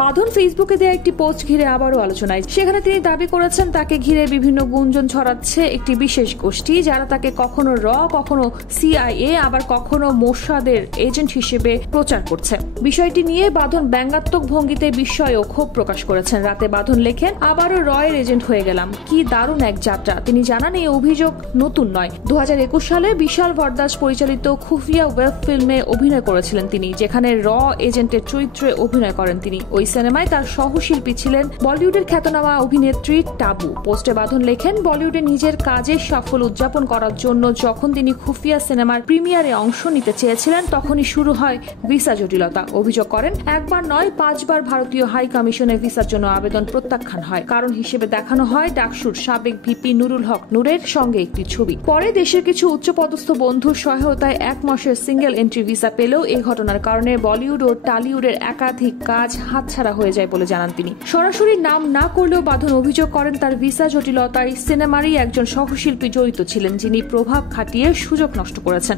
বাঁধন ফেসবুকে দেওয়া একটি পোস্ট ঘিরে আবারও আলোচনায়। সেখানে তিনি দাবি করেছেন তাকে ঘিরে বিভিন্ন গুঞ্জন ছড়াচ্ছে একটি বিশেষ গোষ্ঠী, যারা তাকে কখনো কখনো CIA আবার কখনো মোসাদের এজেন্ট হিসেবে প্রচার করছে। বিষয়টি নিয়ে বাঁধন ব্যঙ্গাত্মক ভঙ্গিতে বিস্ময় ও ক্ষোভ প্রকাশ করেছেন। রাতে বাঁধন লেখেন, আবারও রয়ের এজেন্ট হয়ে গেলাম, কি দারুণ এক যাত্রা। তিনি জানান এই অভিযোগ নতুন নয়। 2021 সালে বিশাল ভরদাস পরিচালিত খুফিয়া ওয়েব ফিল্মে অভিনয় করেছিলেন তিনি, যেখানে এজেন্টের চরিত্রে অভিনয় করেন তিনি। ওই সিনেমায় তার সহশিল্পী ছিলেন বলিউডের খ্যাতনামা অভিনেত্রী টাবু। পোস্টে বাঁধন লেখেন, বলিউডে নিজের কাজের সাফল্য উদযাপন করার জন্য যখন তিনি খুফিয়া সিনেমার প্রিমিয়ারে অংশ নিতে চেয়েছিলেন, তখনই শুরু হয় ভিসা জটিলতা। অভিযোগ করেন, একবার নয় 5 বার ভারতীয় হাই কমিশনে ভিসার জন্য আবেদন প্রত্যাখ্যান হয়। কারণ হিসেবে দেখানো হয় ডাকসুর সাবেক ভিপি নুরুল হক নূরের সঙ্গে একটি ছবি। পরে দেশের কিছু উচ্চপদস্থ বন্ধুর সহায়তায় 1 মাসের সিঙ্গেল এন্ট্রি ভিসা পেলেও এই ঘটনার কারণে বলিউড ও টলিউডের একাধিক কাজ হাতছাড়া হয়ে যায় বলে জানান তিনি। সরাসরি নাম না করলেও বাঁধন অভিযোগ করেন তার ভিসা জটিলতায় সিনেমারই একজন সহশিল্পী জড়িত ছিলেন, যিনি প্রভাব খাটিয়ে সুযোগ নষ্ট করেছেন।